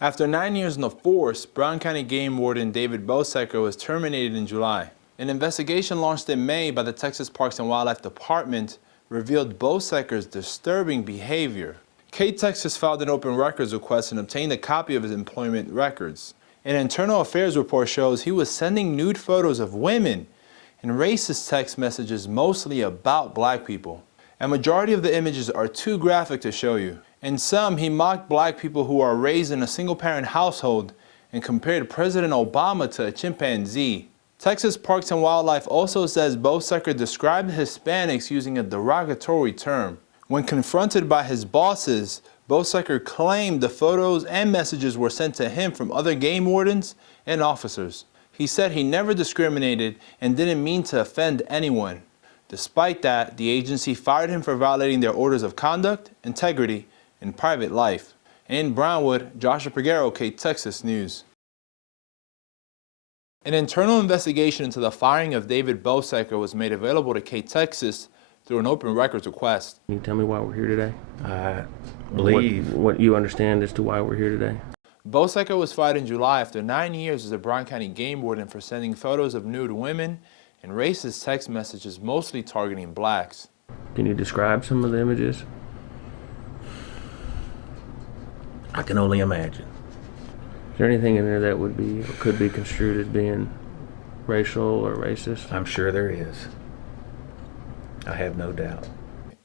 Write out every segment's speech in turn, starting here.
After 9 years in the force, Brown County Game Warden David Bosecker was terminated in July. An investigation launched in May by the Texas Parks and Wildlife Department revealed Bosecker's disturbing behavior. K-Texas filed an open records request and obtained a copy of his employment records. An internal affairs report shows he was sending nude photos of women and racist text messages mostly about black people. A majority of the images are too graphic to show you. In some, he mocked black people who are raised in a single-parent household and compared President Obama to a chimpanzee. Texas Parks and Wildlife also says Bosecker described Hispanics using a derogatory term. When confronted by his bosses, Bosecker claimed the photos and messages were sent to him from other game wardens and officers. He said he never discriminated and didn't mean to offend anyone. Despite that, the agency fired him for violating their orders of conduct, integrity, and private life. In Brownwood, Joshua Peguero, K-Texas News. An internal investigation into the firing of David Bosecker was made available to K-Texas through an open records request. Can you tell me why we're here today? I believe what you understand as to why we're here today. Bosecker was fired in July after 9 years as a Brown County Game Warden for sending photos of nude women and racist text messages mostly targeting blacks. Can you describe some of the images? I can only imagine. Is there anything in there that would be or could be construed as being racial or racist? I'm sure there is. I have no doubt.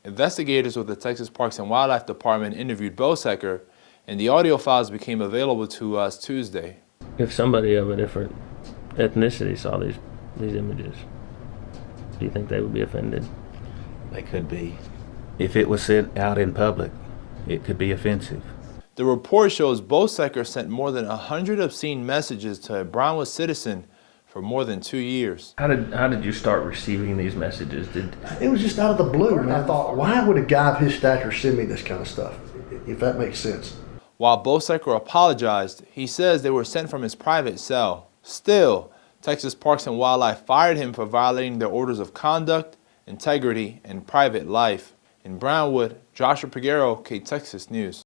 Investigators with the Texas Parks and Wildlife Department interviewed Bosecker, and the audio files became available to us Tuesday. If somebody of a different ethnicity saw these images, do you think they would be offended? They could be. If it was sent out in public, it could be offensive. The report shows Bosecker sent more than 100 obscene messages to a Brownwood citizen for more than 2 years. How did you start receiving these messages? It was just out of the blue, and I thought, why would a guy of his stature send me this kind of stuff, if that makes sense? While Bosecker apologized, he says they were sent from his private cell. Still, Texas Parks and Wildlife fired him for violating their orders of conduct, integrity, and private life. In Brownwood, Joshua Peguero, K-Texas News.